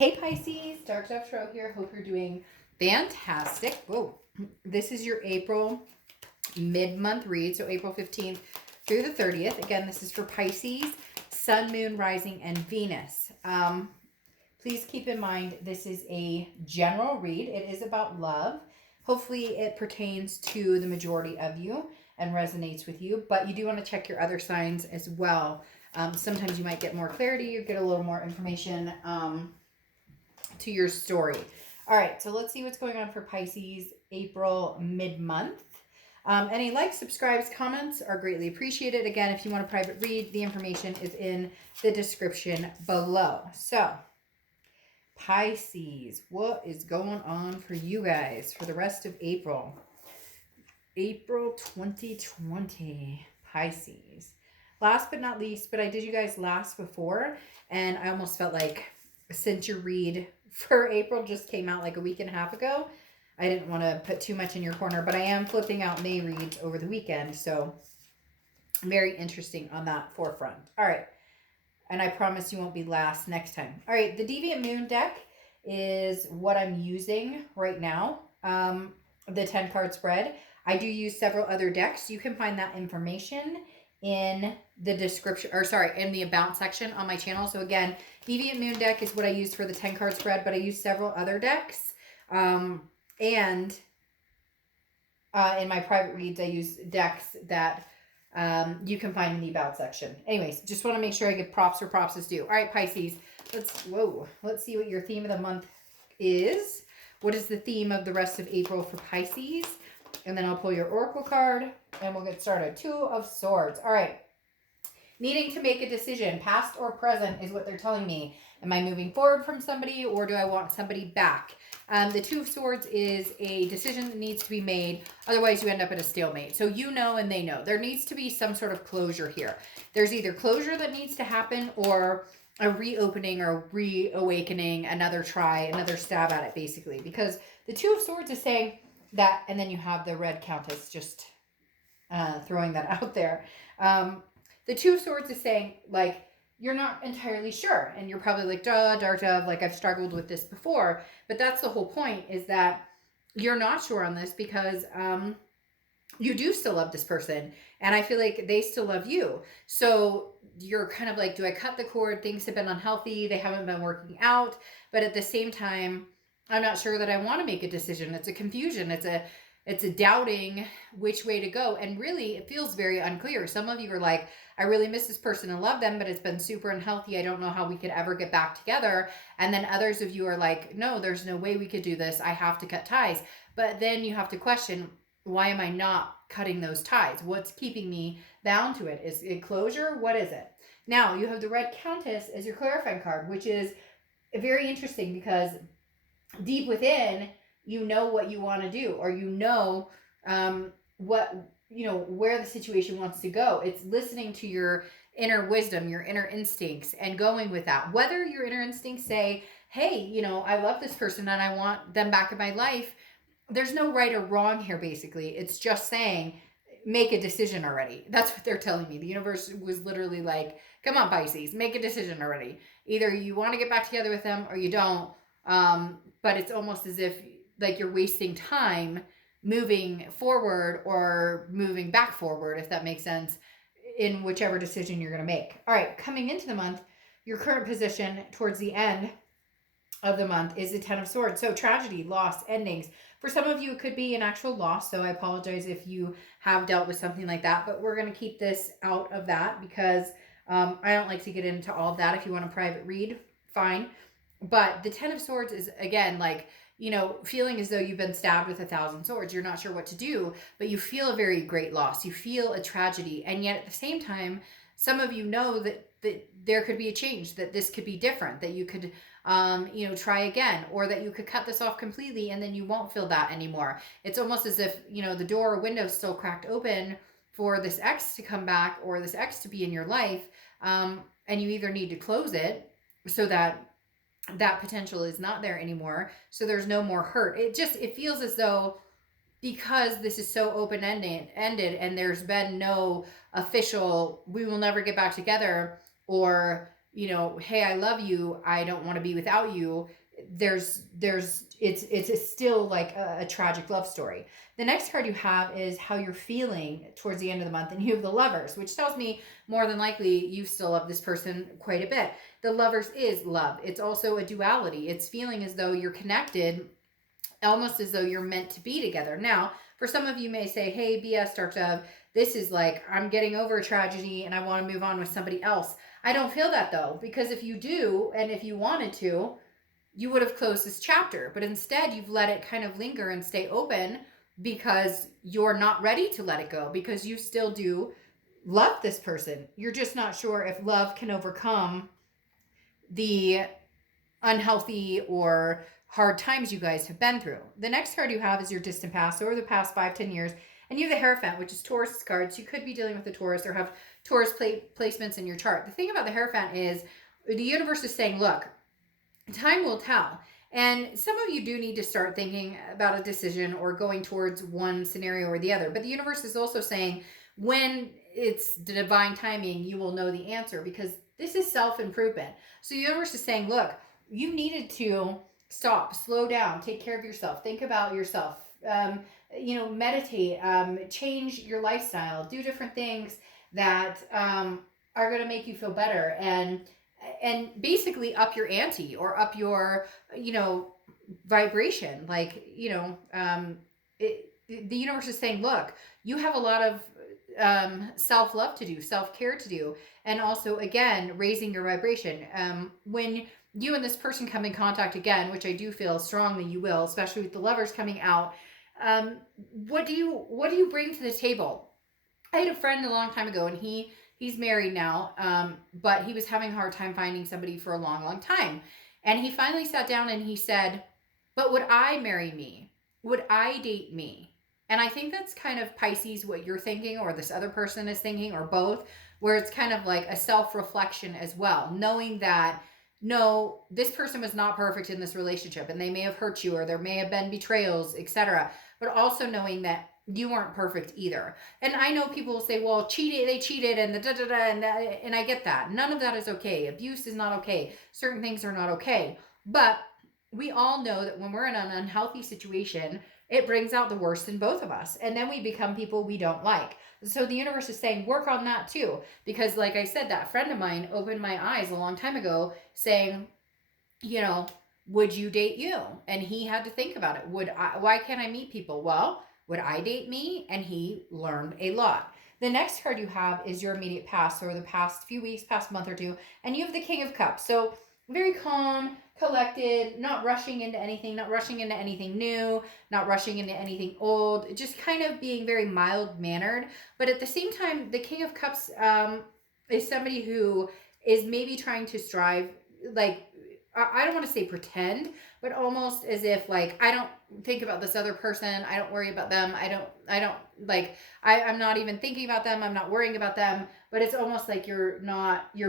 Hey Pisces, Dark Dove Tarot here. Hope you're doing fantastic. Whoa. This is your April mid-month read, so April 15th through the 30th. Again, this is for Pisces, Sun, Moon, Rising, and Venus. Please keep in mind this is a general read. It is about love. Hopefully it pertains to the majority of you and resonates with you, but you do want to check your other signs as well. Sometimes you might get more clarity or get a little more information to your story. All right, so let's see what's going on for Pisces April mid-month. Any likes, subscribes, comments are greatly appreciated. Again, if you want a private read, the information is in the description below. So, Pisces, what is going on for you guys for the rest of April? April 2020, Pisces. Last but not least, but I did you guys last before, and I almost felt like since your read for April just came out like a week and a half ago, I didn't want to put too much in your corner, but I am flipping out May reads over the weekend, so very interesting on that forefront. All right, and I promise you won't be last next time. All right, the Deviant Moon deck is what I'm using right now, the 10 card spread. I do use several other decks. You can find that information in the description, or sorry, in the about section on my channel. So again, Deviant Moon deck is what I use for the 10 card spread, but I use several other decks. And in my private reads, I use decks that you can find in the about section. Anyways, just want to make sure I give props where props is due. All right, Pisces, let's see what your theme of the month is. What is the theme of the rest of April for Pisces? And then I'll pull your oracle card and we'll get started. Two of Swords. All right. Needing to make a decision, past or present, is what they're telling me. Am I moving forward from somebody or do I want somebody back? The Two of Swords is a decision that needs to be made. Otherwise, you end up at a stalemate. So you know and they know. There needs to be some sort of closure here. There's either closure that needs to happen or a reopening or reawakening, another try, another stab at it, basically. Because the Two of Swords is saying that, and then you have the Red Countess just throwing that out there. The Two of Swords is saying, like, you're not entirely sure. And you're probably like, duh, Dark Dove, like I've struggled with this before. But that's the whole point, is that you're not sure on this because you do still love this person. And I feel like they still love you. So you're kind of like, do I cut the cord? Things have been unhealthy. They haven't been working out. But at the same time, I'm not sure that I want to make a decision. It's a confusion. It's a doubting which way to go. And really, it feels very unclear. Some of you are like, I really miss this person and love them, but it's been super unhealthy. I don't know how we could ever get back together. And then others of you are like, no, there's no way we could do this. I have to cut ties. But then you have to question, why am I not cutting those ties? What's keeping me bound to it? Is it closure? What is it? Now, you have the Red Countess as your clarifying card, which is very interesting because deep within, you know what you want to do, or you know where the situation wants to go. It's listening to your inner wisdom, your inner instincts, and going with that. Whether your inner instincts say, hey, I love this person and I want them back in my life, there's no right or wrong here, basically. It's just saying, make a decision already. That's what they're telling me. The universe was literally like, come on, Pisces, make a decision already. Either you want to get back together with them or you don't. But it's almost as if like you're wasting time moving forward or moving back forward, if that makes sense, in whichever decision you're going to make. All right, coming into the month, your current position towards the end of the month is the Ten of Swords. So tragedy, loss, endings. For some of you, it could be an actual loss. So I apologize if you have dealt with something like that, but we're going to keep this out of that because I don't like to get into all of that. If you want a private read, fine. But the Ten of Swords is, again, like, feeling as though you've been stabbed with 1,000 swords. You're not sure what to do, but you feel a very great loss. You feel a tragedy. And yet at the same time, some of you know that there could be a change, that this could be different, that you could, try again, or that you could cut this off completely and then you won't feel that anymore. It's almost as if, the door or window is still cracked open for this ex to come back or this ex to be in your life. And you either need to close it so that potential is not there anymore, so there's no more hurt. It feels as though, because this is so open-ended and there's been no official we will never get back together, or you know, hey, I love you, I don't want to be without you, it's still like a tragic love story. The next card you have is how you're feeling towards the end of the month, and you have the Lovers, which tells me more than likely you still love this person quite a bit. The Lovers is love. It's also a duality. It's feeling as though you're connected, almost as though you're meant to be together. Now, for some of you may say, hey, BS Dark Dove, this is like, I'm getting over a tragedy and I want to move on with somebody else. I don't feel that though, because if you do, and if you wanted to, you would have closed this chapter, but instead you've let it kind of linger and stay open because you're not ready to let it go, because you still do love this person. You're just not sure if love can overcome the unhealthy or hard times you guys have been through. The next card you have is your distant past, or the past 5-10 years, and you have the Hierophant, which is Taurus cards. You could be dealing with a Taurus or have Taurus placements in your chart. The thing about the Hierophant is the universe is saying, look, time will tell. And some of you do need to start thinking about a decision or going towards one scenario or the other. But the universe is also saying when it's divine timing, you will know the answer, because this is self-improvement. So the universe is saying, look, you needed to stop, slow down, take care of yourself, think about yourself, meditate, change your lifestyle, do different things that are going to make you feel better, and basically up your ante or up your, vibration. Like, the universe is saying, look, you have a lot of self-love to do, self-care to do, and also, again, raising your vibration. When you and this person come in contact again, which I do feel strongly you will, especially with the Lovers coming out, what do you bring to the table? I had a friend a long time ago, and he's married now, but he was having a hard time finding somebody for a long, long time. And he finally sat down and he said, but would I marry me? Would I date me? And I think that's kind of Pisces, what you're thinking, or this other person is thinking, or both, where it's kind of like a self-reflection as well, knowing that, no, this person was not perfect in this relationship, and they may have hurt you, or there may have been betrayals, etc. But also knowing that you weren't perfect either. And I know people will say, well, they cheated, and and I get that. None of that is okay. Abuse is not okay. Certain things are not okay. But we all know that when we're in an unhealthy situation, it brings out the worst in both of us. And then we become people we don't like. So the universe is saying, work on that too. Because like I said, that friend of mine opened my eyes a long time ago saying, would you date you? And he had to think about it. Why can't I meet people? Well, would I date me? And he learned a lot. The next card you have is your immediate past, or the past few weeks, past month or two. And you have the King of Cups. So very calm, collected, not rushing into anything new, not rushing into anything old, just kind of being very mild-mannered. But at the same time, the King of Cups is somebody who is maybe trying to strive, like, I don't want to say pretend, but almost as if, like, I don't think about this other person, I don't worry about them, I'm not even thinking about them, I'm not worrying about them. But it's almost like you're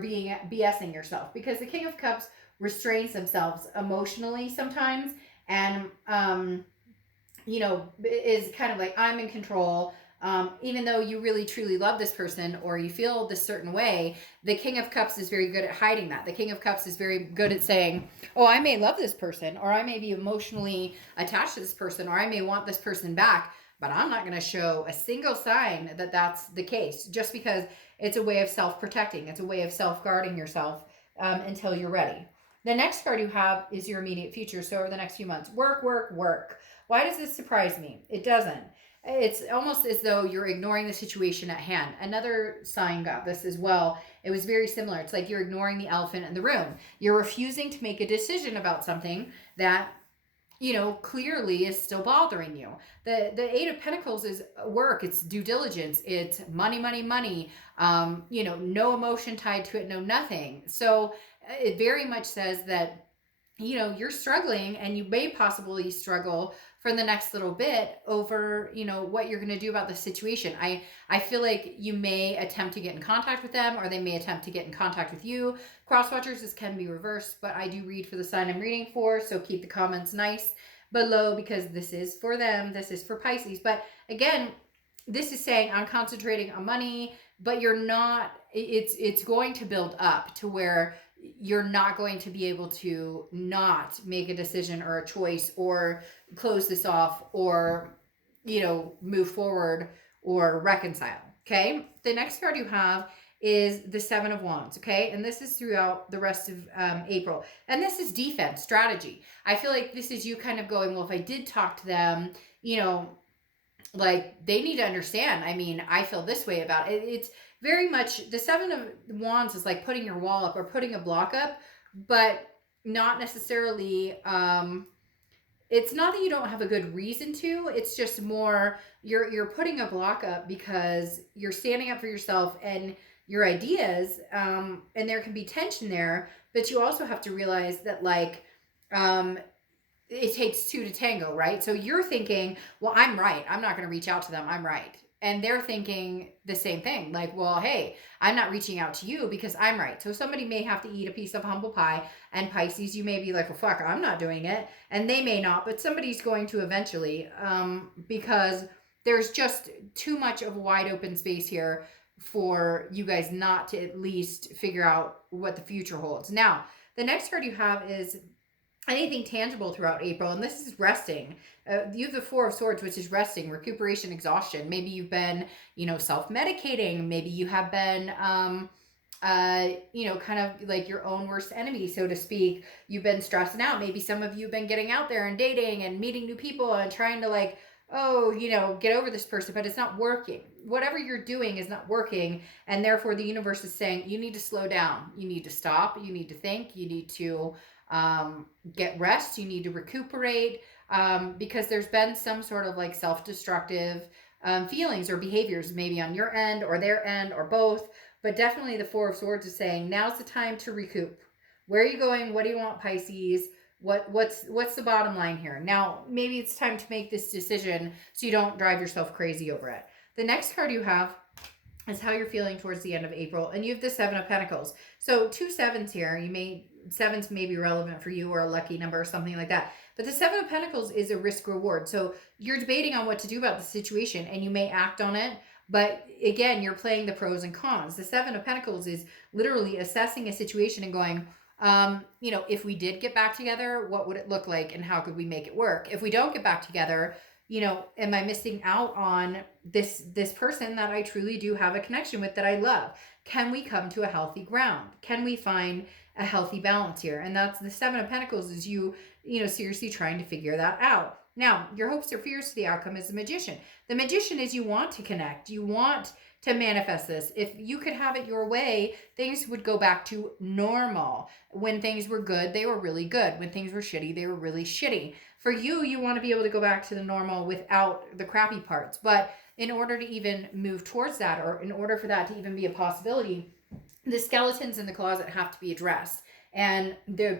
being BSing yourself, because the King of Cups restrains themselves emotionally sometimes, and is kind of like, I'm in control. Even though you really truly love this person, or you feel this certain way, the King of Cups is very good at hiding that. The King of Cups is very good at saying, oh, I may love this person, or I may be emotionally attached to this person, or I may want this person back, but I'm not going to show a single sign that that's the case, just because it's a way of self-protecting. It's a way of self-guarding yourself until you're ready. The next card you have is your immediate future. So over the next few months, work, work, work. Why does this surprise me? It doesn't. It's almost as though you're ignoring the situation at hand. Another sign got this as well. It was very similar. It's like you're ignoring the elephant in the room. You're refusing to make a decision about something that, clearly is still bothering you. The Eight of Pentacles is work. It's due diligence. It's money, money, money. No emotion tied to it, no nothing. So it very much says that, you're struggling, and you may possibly struggle for the next little bit over, what you're going to do about the situation. I feel like you may attempt to get in contact with them, or they may attempt to get in contact with you. Cross watchers, this can be reversed, but I do read for the sign I'm reading for, so keep the comments nice below, because this is for them. This is for Pisces. But again, this is saying I'm concentrating on money, but you're not, it's going to build up to where you're not going to be able to not make a decision or a choice or close this off or, move forward or reconcile. Okay. The next card you have is the Seven of Wands. Okay. And this is throughout the rest of April. And this is defense strategy. I feel like this is you kind of going, well, if I did talk to them, like they need to understand. I mean, I feel this way about it. It's very much the Seven of Wands is like putting your wall up or putting a block up, but not necessarily it's not that you don't have a good reason to. It's just more you're putting a block up because you're standing up for yourself and your ideas, and there can be tension there, but you also have to realize that like it takes two to tango, right? So you're thinking, well, I'm right. I'm not going to reach out to them. I'm right. And they're thinking the same thing. Like, well, hey, I'm not reaching out to you because I'm right. So somebody may have to eat a piece of humble pie, and Pisces, you may be like, well, fuck, I'm not doing it. And they may not, but somebody's going to eventually, because there's just too much of a wide open space here for you guys not to at least figure out what the future holds. Now, the next card you have is anything tangible throughout April, and this is resting. You have the Four of Swords, which is resting, recuperation, exhaustion. Maybe you've been, self-medicating. Maybe you have been, kind of like your own worst enemy, so to speak. You've been stressing out. Maybe some of you have been getting out there and dating and meeting new people and trying to like, get over this person, but it's not working. Whatever you're doing is not working, and therefore the universe is saying you need to slow down. You need to stop. You need to think. You need to get rest. You need to recuperate, because there's been some sort of like self-destructive feelings or behaviors, maybe on your end or their end or both. But definitely the Four of Swords is saying now's the time to recoup. Where are you going? What do you want, Pisces? What's the bottom line here? Now, maybe it's time to make this decision so you don't drive yourself crazy over it. The next card you have is how you're feeling towards the end of April, and you have the Seven of Pentacles. So 2 sevens here. Sevens may be relevant for you or a lucky number or something like that. But the Seven of Pentacles is a risk reward. So you're debating on what to do about the situation, and you may act on it. But again, you're playing the pros and cons. The Seven of Pentacles is literally assessing a situation and going, if we did get back together, what would it look like and how could we make it work? If we don't get back together, am I missing out on this person that I truly do have a connection with, that I love? Can we come to a healthy ground? Can we find a healthy balance here? And that's the Seven of Pentacles, is you seriously trying to figure that out. Now, your hopes or fears to the outcome is the Magician. The Magician is you want to connect. You want to manifest this. If you could have it your way, things would go back to normal. When things were good, they were really good. When things were shitty, they were really shitty. For you, you want to be able to go back to the normal without the crappy parts. But in order to even move towards that, or in order for that to even be a possibility, the skeletons in the closet have to be addressed. And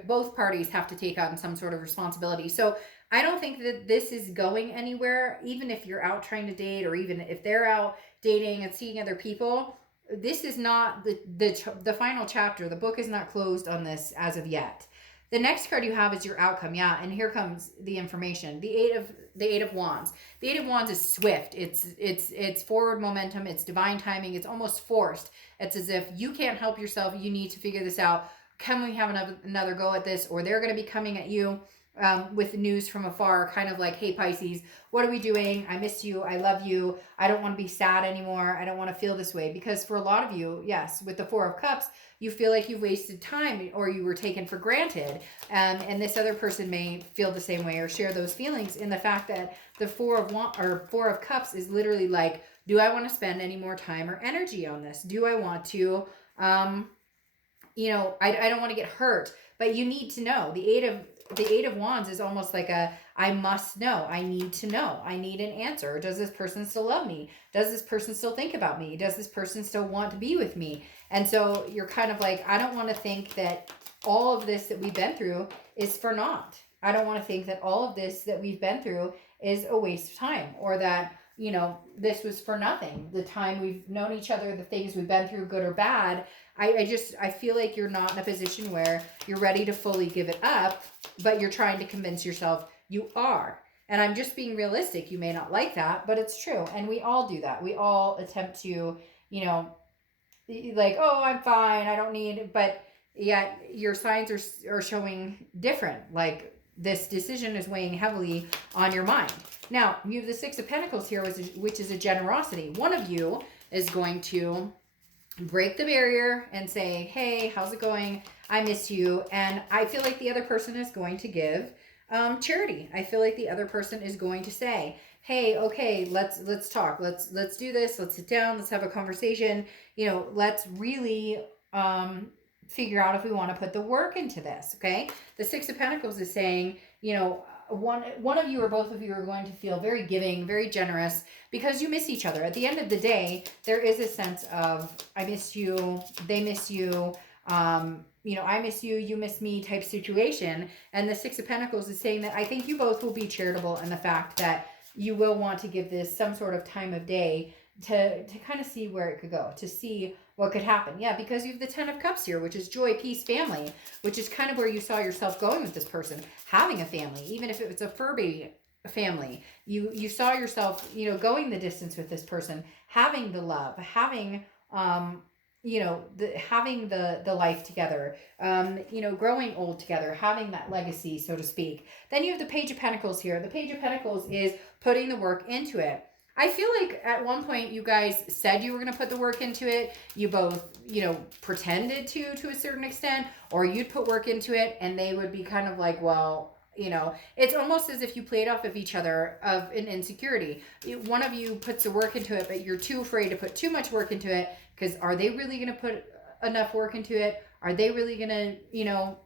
both parties have to take on some sort of responsibility. So I don't think that this is going anywhere, even if you're out trying to date, or even if they're out dating and seeing other people. This is not the final chapter. The book is not closed on this as of yet. The next card you have is your outcome. Yeah, and here comes the information. The Eight of Wands. The Eight of Wands is swift. It's forward momentum. It's divine timing. It's almost forced. It's as if you can't help yourself. You need to figure this out. Can we have another go at this? Or they're going to be coming at you with news from afar, kind of like, hey, Pisces, what are we doing? I miss you. I love you. I don't want to be sad anymore. I don't want to feel this way. Because for a lot of you, yes, with the Four of Cups, you feel like you've wasted time or you were taken for granted. And this other person may feel the same way or share those feelings in the fact that the Four of Cups is literally like, do I want to spend any more time or energy on this? Do I want to, I don't want to get hurt, but you need to know. The Eight of Wands is almost like I must know. I need to know. I need an answer. Does this person still love me? Does this person still think about me? Does this person still want to be with me? And so you're kind of like, I don't want to think that all of this that we've been through is for naught. I don't want to think that all of this that we've been through is a waste of time, or that, this was for nothing. The time we've known each other, the things we've been through, good or bad. I feel like you're not in a position where you're ready to fully give it up, but you're trying to convince yourself you are. And I'm just being realistic. You may not like that, but it's true. And we all do that. We all attempt to, like, oh, I'm fine. I don't need it. But yet your signs are showing different. Like this decision is weighing heavily on your mind. Now, you have the Six of Pentacles here, which is a generosity. One of you is going to break the barrier and say, hey, how's it going? I miss you. And I feel like the other person is going to give charity. I feel like the other person is going to say, hey, okay, let's talk. Let's do this. Let's sit down. Let's have a conversation. You know, let's really figure out if we want to put the work into this. Okay. The Six of Pentacles is saying, you know, one of you or both of you are going to feel very giving, very generous, because you miss each other. At the end of the day, there is a sense of, I miss you, they miss you, you know, I miss you, you miss me type situation. And the Six of Pentacles is saying that I think you both will be charitable in the fact that you will want to give this some sort of time of day to kind of see where it could go, to see what could happen. Yeah, because you have the Ten of Cups here, which is joy, peace, family, which is kind of where you saw yourself going with this person, having a family, even if it was a fur baby family. You saw yourself, you know, going the distance with this person, having the love, having you know, having the life together, you know, growing old together, having that legacy, so to speak. Then you have the Page of Pentacles here. The Page of Pentacles is putting the work into it. I feel like at one point you guys said you were going to put the work into it. You both, you know, pretended to a certain extent, or you'd put work into it and they would be kind of like, well, you know, it's almost as if you played off of each other of an insecurity. One of you puts the work into it, but you're too afraid to put too much work into it, because are they really going to put enough work into it? Are they really going to, you know,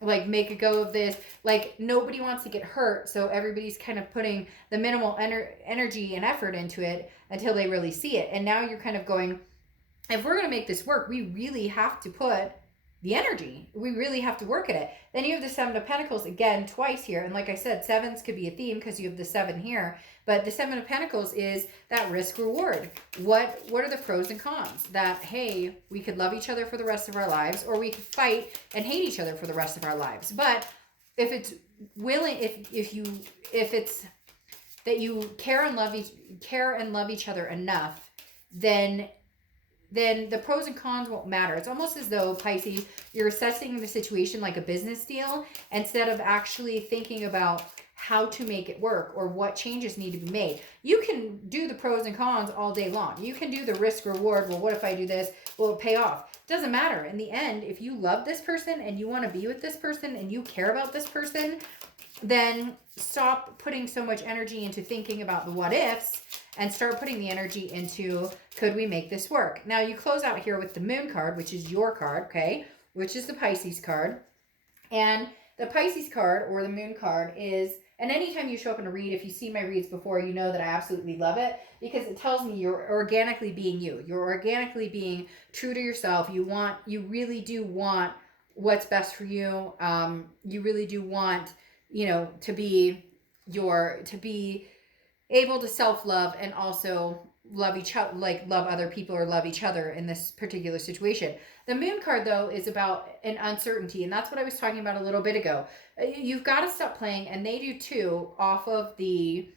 like make a go of this? Like nobody wants to get hurt, so everybody's kind of putting the minimal energy and effort into it until they really see it. And now you're kind of going, if we're going to make this work, we really have to put the energy. We really have to work at it. Then you have the Seven of Pentacles again twice here. And like I said, sevens could be a theme because you have the seven here. But the Seven of Pentacles is that risk reward. What are the pros and cons? That, hey, we could love each other for the rest of our lives, or we could fight and hate each other for the rest of our lives. But if it's willing, if it's that you care and love each other enough, then the pros and cons won't matter. It's almost as though, Pisces, you're assessing the situation like a business deal instead of actually thinking about how to make it work or what changes need to be made. You can do the pros and cons all day long. You can do the risk reward. Well, what if I do this? Will it pay off? It doesn't matter. In the end, if you love this person and you want to be with this person and you care about this person, then stop putting so much energy into thinking about the what ifs and start putting the energy into, could we make this work? Now you close out here with the Moon card, which is your card, okay? Which is the Pisces card. And the Pisces card or the Moon card is, and anytime you show up in a read, if you see my reads before, you know that I absolutely love it because it tells me you're organically being you. You're organically being true to yourself. You really do want what's best for you. You really do want, you know, to be able to self-love and also love each other, like love other people or love each other in this particular situation. The Moon card, though, is about an uncertainty, and that's what I was talking about a little bit ago. You've got to stop playing, and they do too, off of the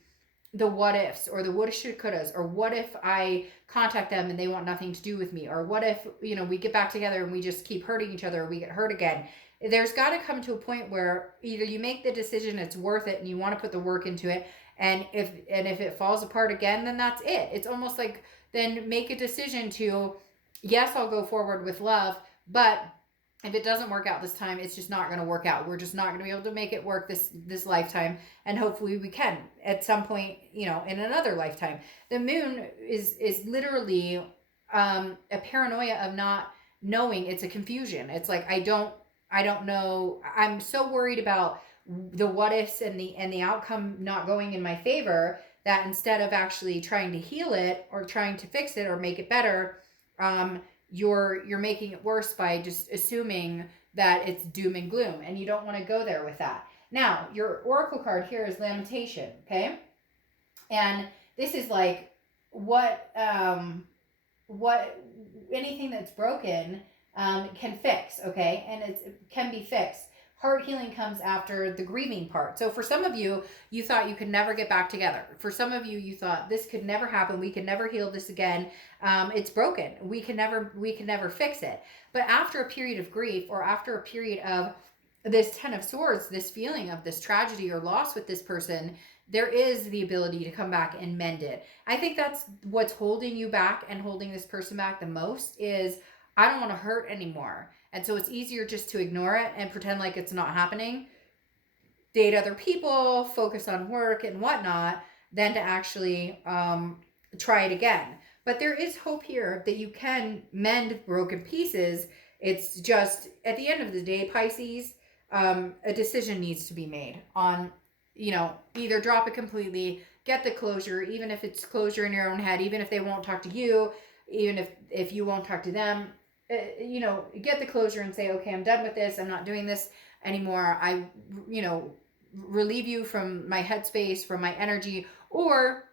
what ifs or the woulda, shoulda, couldas, or what if I contact them and they want nothing to do with me, or what if, you know, we get back together and we just keep hurting each other or we get hurt again. There's got to come to a point where either you make the decision it's worth it and you want to put the work into it, and if it falls apart again, then that's it. It's almost like then make a decision to, yes, I'll go forward with love, but if it doesn't work out this time, it's just not going to work out. We're just not going to be able to make it work this lifetime, and hopefully we can at some point, you know, in another lifetime. The Moon is literally a paranoia of not knowing. It's a confusion. It's like I don't know. I'm so worried about the what ifs and the outcome not going in my favor that instead of actually trying to heal it or trying to fix it or make it better, you're making it worse by just assuming that it's doom and gloom, and you don't want to go there with that. Now, your oracle card here is Lamentation, okay? And this is like what anything that's broken can fix, okay? And it can be fixed. heart healing comes after the grieving part. So for some of you, you thought you could never get back together. For some of you, you thought this could never happen. We could never heal this again. It's broken. We can never fix it. But after a period of grief, or after a period of this 10 of Swords, this feeling of this tragedy or loss with this person, there is the ability to come back and mend it. I think that's what's holding you back and holding this person back the most is, I don't want to hurt anymore. And so it's easier just to ignore it and pretend like it's not happening, date other people, focus on work and whatnot, than to actually try it again. But there is hope here that you can mend broken pieces. It's just, at the end of the day, Pisces, a decision needs to be made on, either drop it completely, get the closure, even if it's closure in your own head, even if they won't talk to you, even if you won't talk to them, get the closure and say, okay, I'm done with this. I'm not doing this anymore. I, relieve you from my headspace, from my energy, or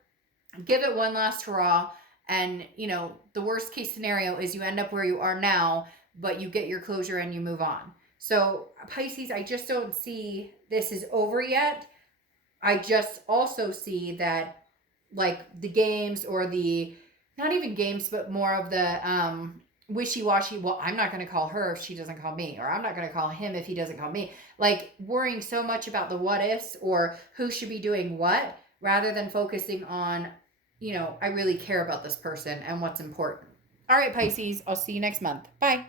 give it one last hurrah. And, the worst case scenario is you end up where you are now, but you get your closure and you move on. So Pisces, I just don't see this is over yet. I just also see that, like, the games, or the, not even games, but more of the wishy-washy, well, I'm not going to call her if she doesn't call me, or I'm not going to call him if he doesn't call me. Like, worrying so much about the what ifs or who should be doing what, rather than focusing on, I really care about this person and what's important. All right, Pisces, I'll see you next month. Bye.